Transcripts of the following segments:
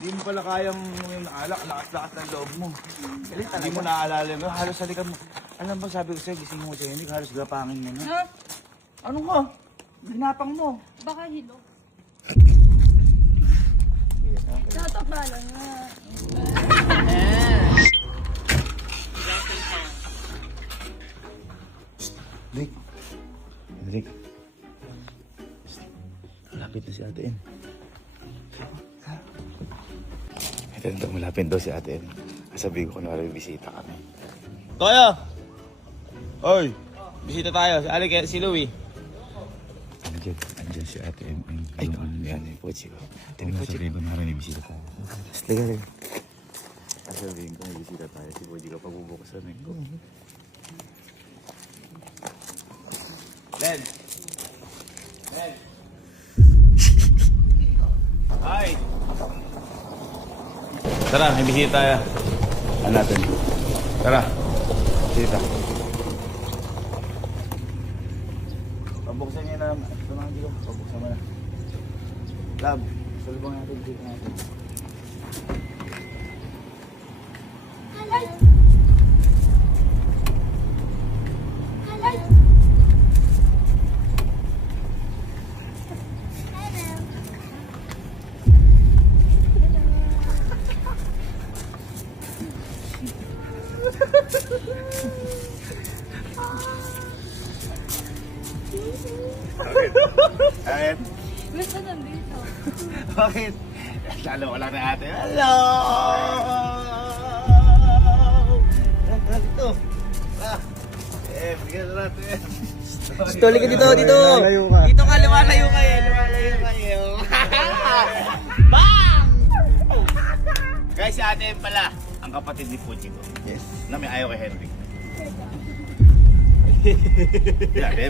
Hindi mo pala kayang yung alak, lakas-lakas ng loob mo. Hindi mo naaalala mo, halos halikan mo. Alam ba, sabi ko sa'yo, gising mo sa'yo, hindi halos gapangin mo na. Ha? Ano ka? Ginapang mo. Baka hilo. Tatapala nga. Rick. Rick. Malapit na si Ate Em. Ito, malapit daw si Ate Em. Sabi ko kunwari bisita kami. Toya! Oy! Bisita tayo. Si Louie. Andiyan si Ate Em. Ay, yan yung pochi ko. Sabihin ko namin may bisita tayo. Liga. Sabihin ko may bisita tayo. Si Boji ka pabubukasan eh. Len! Len! Hi! Tara, may bisita tayo. Ano natin? Tara. Bisita. Pabuksan niya na. Ito mga dito. Pabuksan mo na. Love, salubang natin. Dito natin. Bakit? Gusto nandito. Bakit? Lalo ko lang na ate. Hello! Ito. Bigyan na natin. Stoli ka dito. Lumalayo ka. Dito ka, lumalayo kayo. Bang! Guys, si ate pala, ang kapatid ni Fuji ko. Yes. Na may ayaw kay Henry. Ate,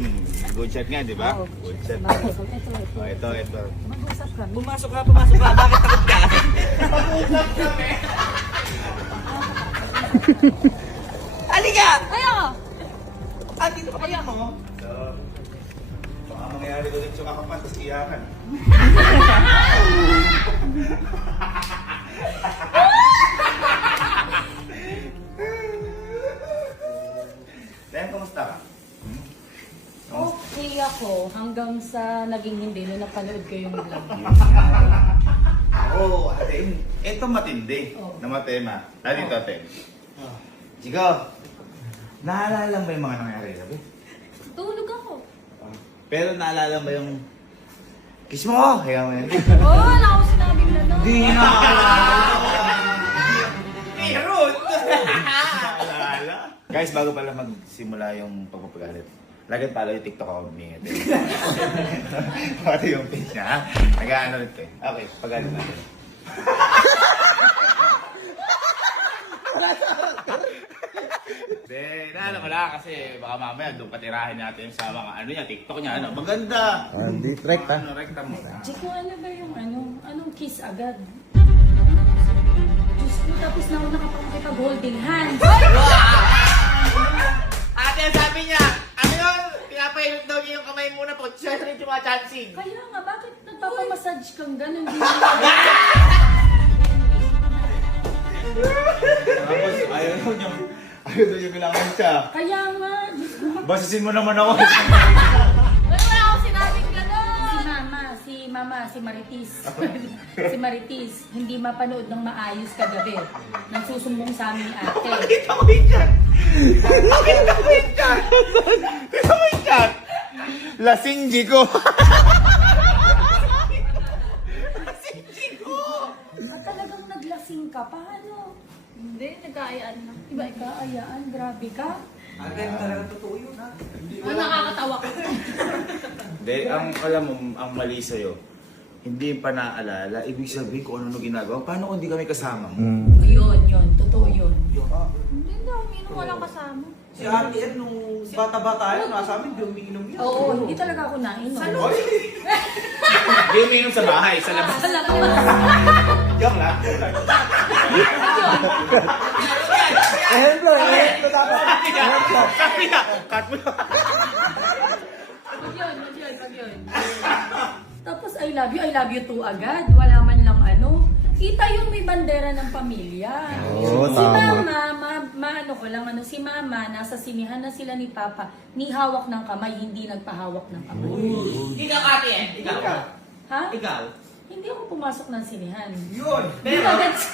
good shot nga, di ba? Good shot. Oh, ito. Mag-usap kami. Pumasok ka. Bakit takot ka? Halika! Ayo! Dito ka pa mo. So, baka mangyari ko din sa kakapan, tapos iyakan. Len, kumusta ka? Okay ako hanggang sa naging hindi nung napanood ko yung vlog. Oo, ate, ito matindi na matema. Dito, ate. Chico, naalala mo yung mga nangyari gabi? Tulog ako. Pero naalala mo yung kiss mo? Kaya mo yan. Oo, wala akong sinabing na Hindi na Meron! naalala. Guys, bago pala magsimula yung pagpapagalit, lagyan pala yung TikTok account ni Ate. Pati yung page niya, ha? Nag-ano ulit kayo. Okay, pagalit natin. Then, ano ko lang kasi baka mamaya doon patirahin natin sa mga ano niya, TikTok niya, ano. Maganda! Hindi, rekta. Ano, rekta mo. Chico, ano ba yung anong kiss agad? Diyos ko, tapos na ako nakapag-holding hands. Ate, sabi niya, ano yun? Pinapahilot daw niya yung kamay muna po. Siya rin yung mga chancing. Kaya nga, bakit nagpapamassage kang gano'n? Tapos, ayaw daw yung kailangan siya. Kaya nga, Diyos ko. Basasin mo naman ako. Wala akong sinabing gano'n! Si Marites. Si Marites, hindi mapanood ng maayos kagabi. Nagsusumbong sa amin ate. Kita ko yung chat. Kita ko yung chat. Kita ko yung chat. Lasingji ko. Lasingji ko. At talagang naglasing ka. Paano? Hindi, nag-aayaan na. Iba, nag-aayaan. Grabe ka. Ate, talagang totoo yun, ha? Nakakatawa ka. Hindi, alam mo, ang mali sa'yo, hindi pa naaalala, ibig sabihin kung ano ginagawa. Paano kung hindi kami kasama mo? Yun. Totoo yun. Hindi na, uminom walang kasama. Si Ate Ed, nung bata-bata yun, nasa amin, di umiinom yun. Oo, hindi talaga ako nainom. Hindi umiinom sa bahay, sa labas. Joke lang. Ehemplo dapat. Sabi na, cut mo. Wag yun. Tapos I love you too agad. Wala man lang ano. Kita yung may bandera ng pamilya. Oo, Si tama. Mama, ano ko lang, si Mama, nasa sinihan na sila ni Papa, ni hawak ng kamay, hindi nagpahawak ng kamay. Ikaw, ate, ikaw. Ha? Ikaw. Hindi ako pumasok ng sinihan. Yun. Di Pero, ba, gets?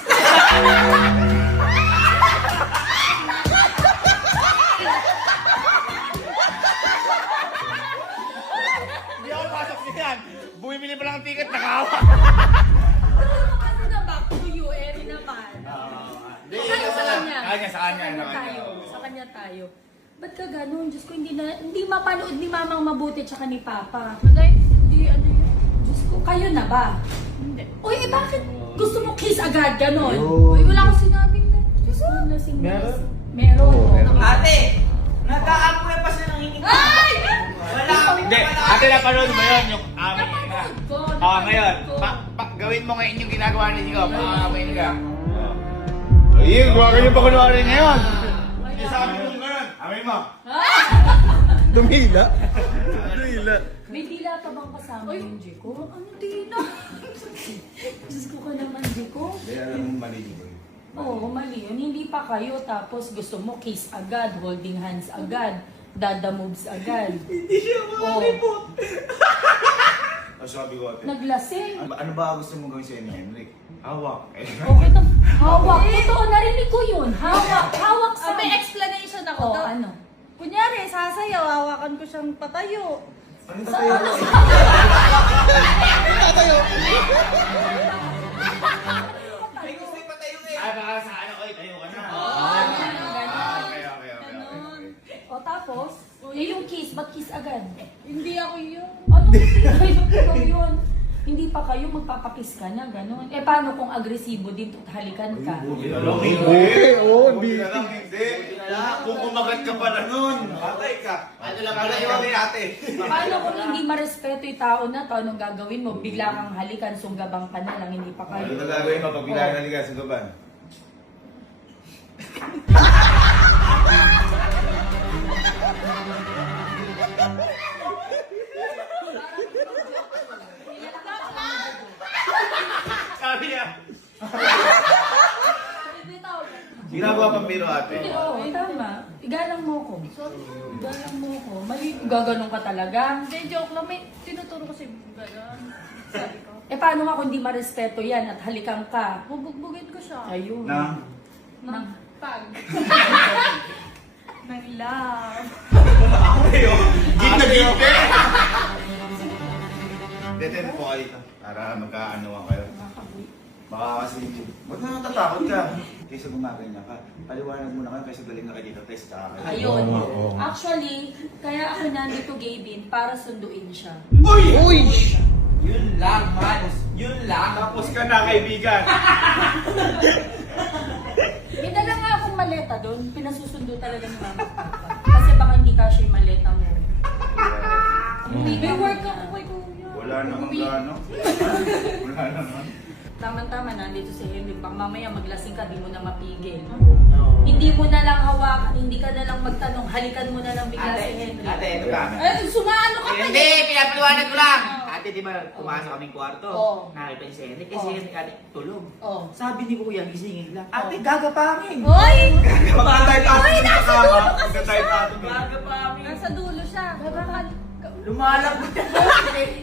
Hindi ako pasok siyan. Bumibili pa lang ang ticket, nakahawak. Kasi na back to you, Eri naman. Hindi, Kaya sa kanya. Sa kanya. tayo. Sa kanya tayo. Ba't ka ganun? Diyos ko, hindi mapanood ni Mamang mabuti tsaka ni Papa. Hindi, ano yun? Diyos ko, kayo na ba? Hindi. Uy, bakit gusto mo kiss agad ganon? Yun. Uy, wala akong sinabing na. Diyos ko, lasing na. Meron? Meron. Oo, meron. ate, nag-aapoy pa siya ng hininga. Ay! Wala kami Hindi, ate napanood mo yun, yung amin na. Napanood ko. Ngayon, napanood ko. gawin mo ngayon yung ginagawa ni Nico. Amin ka. Ayun, gawa ka yung pakunwari ngayon. Hindi sa amin yung gano'n. Amin mo. Dumila. Dumila. May dila ka bang kasama yung Jiko? Ano dila? Diyos ko ka naman, Jiko. Hindi, alam mo mali ko. Oo, mali yun. Hindi pa kayo. Tapos gusto mo kiss agad, holding hands agad, dada moves agad. Hindi siya Oo. Sabi ko ate. Naglasing. Ano ba gusto mong gawin sa'yo ni Henrik? Hawak. Okay, hawak. Totoo, narinig ko yun. Hawak. Hawak sa... May explanation ako. Oo, ano? Kunyari, sasayaw, hawakan ko siyang patayo. Ano tayo? May gusto yung patayo eh. Ay, baka sa ano, oy, tayo ka na. Okay. O tapos, yung kiss, ba't kiss agad? Hindi ako yun. Ano, hindi kayo, ikaw yun. Hindi pa kayo magpapakiss ka na, gano'n. Eh, paano kung agresibo din, halikan ka? Buti na lang, Buti, oo, Buti na lang, hindi. Kung kumagat ka pala nun. Patay ka. Ano lang pala yun ate? Paano kung hindi marespeto yung tao na to, anong gagawin mo? Bigla kang halikan, sunggabang ka na lang, hindi pa kayo. Ano na gagawin mo pag bigla na liga sa gaban? Sabi niya. Ginagawa pang biro ate. Oo, tama. Igalang mo ko. Igalang mo ko. Mali, gaganon ka talaga. Hindi, joke lang. May tinuturo ko si gano'n. Sabi ko. Eh, paano nga kung di marespeto yan at halikan ka? Bubugbugin ko siya. Ayun. Na? Ng pag. Ng love. Git na git ka! Deten po kayo dito. Para magkaanoan kayo. Baka kasi, ba't na natatakot ka? Kaysa gumaganya ka. Paliwanag muna kayo kaysa galing na kayo dito. Test tsaka kayo. Ayun. Oo. Actually, kaya ako nandito, Gavin, para sunduin siya. Uy! Yun lang, man. Yun lang. Tapos ka na, kaibigan. May dala nga akong maleta doon. Pinasusundo talaga ni Mama at Papa. Kasi baka hindi kasya yung maleta mo. May work ako kay Kuya. Wala namang gano. Wala naman. Tama-tama, nandito si Henry. Baka mamaya maglasing ka, di mo na mapigil. Hindi mo na lang hawakan, hindi ka na lang magtanong, halikan mo na lang bigla si Henry. Ate, ito ka. Eh, sumano ka pa Hindi, pinapaliwanag ko lang. Ate, di ba, pumasok kaming kwarto. Oo. Nakita niya si Henrik. Oo. Si Henrik, ate, tulog. Oh. Sabi ni Kuya, gisingin lang. Ate, Oo. gagapangin. Hoy! Magka-type Uy, natin nasa kasama. dulo kasi Magka-type natin. Gagapangin. Nasa dulo siya. Lumalambot na.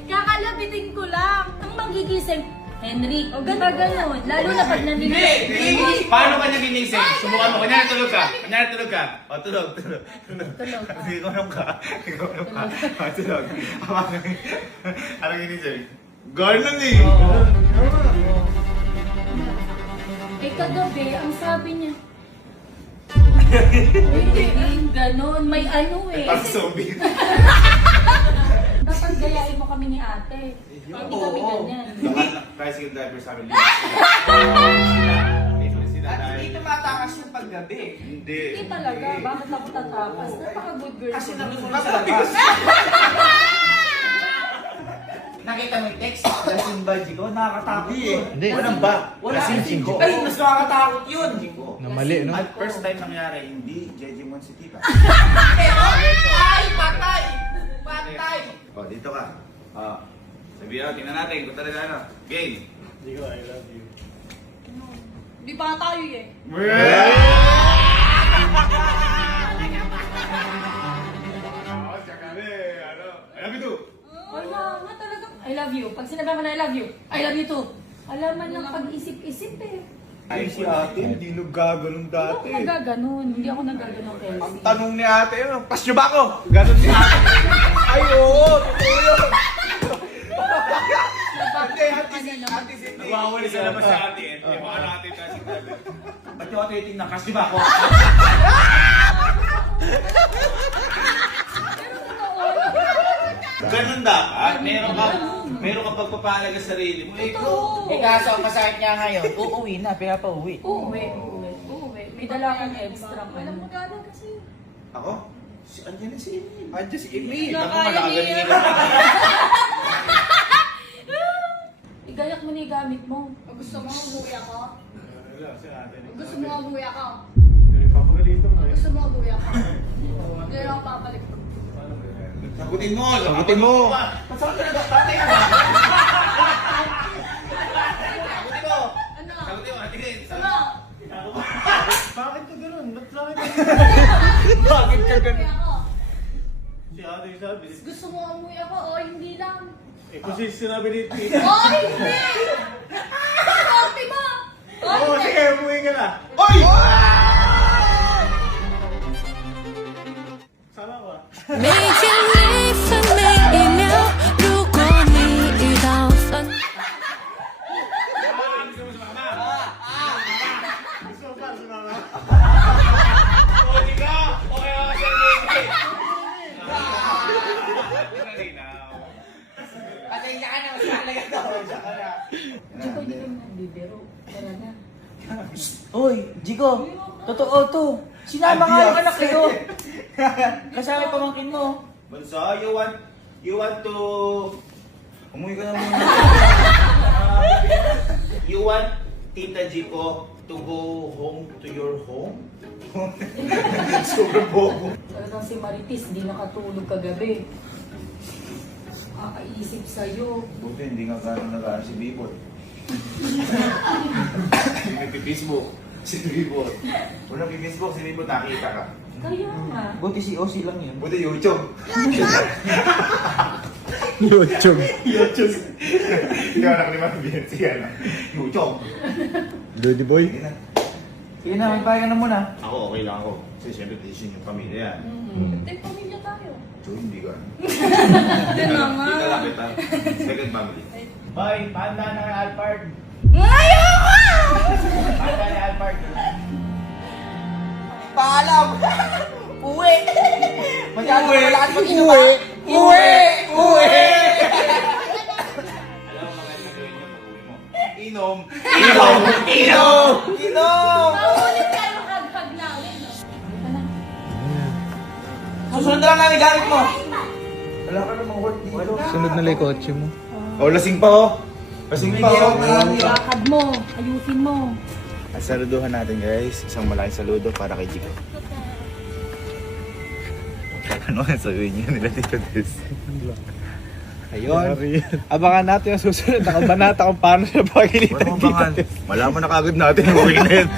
Kakalabitin ko lang. Ang magigising, Henry, o ganda gano'n. Lalo na pag nandito. Hindi! Paano ka niya ginising? Subukan mo. Kunyari tulog ka. Kunyari tulog ka. O, tulog. Tulog. Hindi ko alam ka. Hindi ko alam ka. O, tulog. Ano ginising? Garland eh. Eh, kagabi, ang sabi niya, hindi, gano'n. May ano eh. Parang zombie. Dapat gayahin mo kami ni ate. Hindi kami ganyan. Lahat na tricycle driver sa amin. Libre sila At dahil. hindi tumatakas yung paggabi. Hindi. Hindi talaga. Bakit ako tatakas? Napaka-good girl. Kasi ko. nandun sa labas. Nakita mo yung text? Lasing ba, Jiko? Nakakatakot yun. Hindi. Walang ba? Wala. Lasing Jiko. Ay, mas nakakatakot yun. Jiko. Na mali, no? At first time nangyari, hindi Jejimon si Tita. Ay, patay! Patay! O, dito ka. Sabihin, tingnan natin kung talaga ano. Game. Digo, I love you. Hindi pa nga tayo eh. Wala nga talaga. I love you. Pag sinabi mo na I love you, I love you too. Alam man lang pag-isip-isip eh. Ay, si ate, hindi naggagalong Hindi ako dati. nagaganon. Hindi ako nagaganon, Ang Kelsey. tanong ni ate, pas nyo ba ako? Ganon si ate. Ay, oo, totoo yun. Hindi, ate Cindy. Nawawali sa labas sa atin. Yung mga natin kasi tabi. Ba't yung ate yung nakas, di ba ako? Pero totoo. Ganun dapat. Meron ka pagpapahalaga sa sarili mo. Totoo. kaso ang masakit niya ngayon, uuwi na, pinapauwi. Uuwi. May dala kang extra pa. Alam mo gano'n kasi. Ako? Andiyan na si Emil. Andiyan si Emil. Hindi na Ako, kaya malakagan niya. niya. Igayak mo na yung gamit mo. Gusto mo umuwi ako? Gusto mo umuwi ako? Gusto mo umuwi ako? Hindi lang ako papalik. Sagutin mo. Sagutin mo. Masakit ka na ba? Tatay ka ba? Sagutin mo. Ano? Sagutin mo. Tingin. Ano? Bakit ka ganun? Ba't bakit? Bakit ka Umuwi ako? Si ate yung sabi. Gusto mo umuwi ako o hindi lang? Eh, kasi sinabi ni Tita. O hindi! Sabi mo! O Oo, hindi! sige, umuwi ka na. Oy! Sama ko. 每天每分每一秒，如果你遇到烦。 Gusto mo pa, sumama. Okay ka? Okay ka kasi ang baby. Pasensya ka na, mas mahalaga to. Pasensya ka na. Hindi ko hindi kami nagbibiro. Tara na. Uy, Jigo, totoo to. Sinama nga yung anak kayo. Kasama yung pamangkin mo. Bunso, you want to... Umuwi ka na muna. You want Tita Jico to go home to your home? Sobrang bobo. Talagang si Maritis, hindi nakatulog kagabi. Kakaisip sa'yo. Buti hindi nga gano'n nag-ano si Bibot. Hindi Facebook. Si Bibot. Unang Facebook, si Bibot nakita ka. Kaya nga. Buti si OC lang yun. Buti YouTube. YouTube. YouTube. Ikaw anak ni Marvin. Si ano? YouTube. Dirty boy. Sige na. Sige na, magpahal ka na muna. Ako, okay lang ako. Kasi siyempre, decision yung pamilya yan. Tay, pamilya tayo. So, hindi ka. Yan na nga. Hindi ka lang kita. Second family. Boy, panda na Alphard. Ayoko! Panda na Alphard. Paalam! Uwi! Masyado malakas mag-inupa. Uwi! Alam mo mga gagawin niyo pag-uwi mo. Inom! Inom! Maulit kayo hag-hag namin. Susunod na lang namin gamit mo. Wala ka namang work dito. Sunod na lang yung kotse mo. Oh, lasing pa oh. Lasing pa oh. Lakad mo. Ayusin mo. Saluduhan natin guys. Isang malaking saludo para kay Jico. Ano ang sabihin niyo nila dito Des? Ayun. Abangan natin ang susunod na kabanata kung paano siya pagilitan Wala mo bangal. Malaman na kagad natin. Uwi na yun.